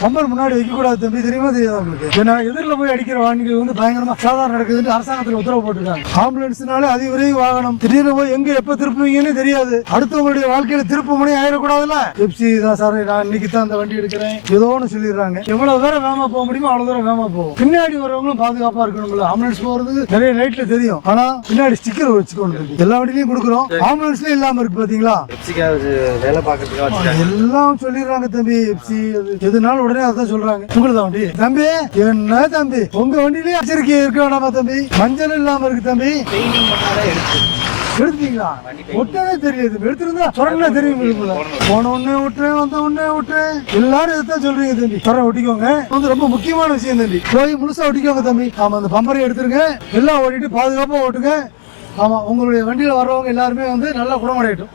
Bumper முன்னாடி வைக்க கூடாது தம்பி, தெரியுமா தெரியாதா உங்களுக்கு? ஏன்னா எதிரில் போய் அடிக்கிற வாகனங்கள் வந்து பயங்கரமா சாதாரண நடக்குதுன்னு அரசாங்கத்தில் உத்தரவு போட்டுருக்காங்க. ஆம்புலன்ஸ்னாலே அதிவிரைவு வாகனம், திடீர்னு போய் எங்க எப்ப திருப்புவீங்கன்னு தெரியாது. அடுத்தவங்களுடைய வாழ்க்கையில திருப்பு மணி ஆயிடக்கூடாதுல்ல. எப்சி தான் சார், நான் இன்னைக்கு தான் அந்த வண்டி எடுக்கிறேன் ஏதோ ஒன்று சொல்லிடுறாங்க. எவ்வளவு தூரம் வேகமா போக முடியுமோ அவ்வளவு தூரம் வேகமா போகும். பின்னாடி வரவங்களும் பாதுகாப்பா இருக்கணும்ல. ஆம்புலன்ஸ் போறது நிறைய லைட்ல தெரியும், ஆனா பின்னாடி ஸ்டிக்கர் வச்சுக்கணும். எல்லா வண்டிலையும் கொடுக்குறோம், ஆம்புலன்ஸ்லயும் இல்லாம இருக்கு பாத்தீங்களா? வேலை பார்க்கறதுக்கு எல்லாம் சொல்லிடுறாங்க தம்பி. எப்சி எதுனாலும் உடனே அதான் சொல்றாங்க. உங்களுக்கு வண்டி தம்பி, என்ன தம்பி உங்க வண்டியிலேயே எச்சரிக்கை இருக்க வேணாமா தம்பி? மஞ்சள் இல்லாம இருக்கு தம்பி. எடுத்தீங்களா? ஒட்டவே தெரியாது. எடுத்திருந்தா சொன்னா தெரியும். போன உடனே விட்டுறேன், வந்த உடனே விட்டுறேன், எல்லாரும் இதைத்தான் சொல்றீங்க தம்பி. சொர ஒட்டிக்கோங்க, வந்து ரொம்ப முக்கியமான விஷயம் தம்பி. போய் முழுசா ஒட்டிக்கோங்க தம்பி. ஆமா, அந்த பம்பரை எடுத்துருங்க, எல்லாம் ஓட்டிட்டு பாதுகாப்பா ஓட்டுங்க. ஆமா, உங்களுடைய வண்டியில வர்றவங்க எல்லாருமே வந்து நல்லா குணமடையட்டும்.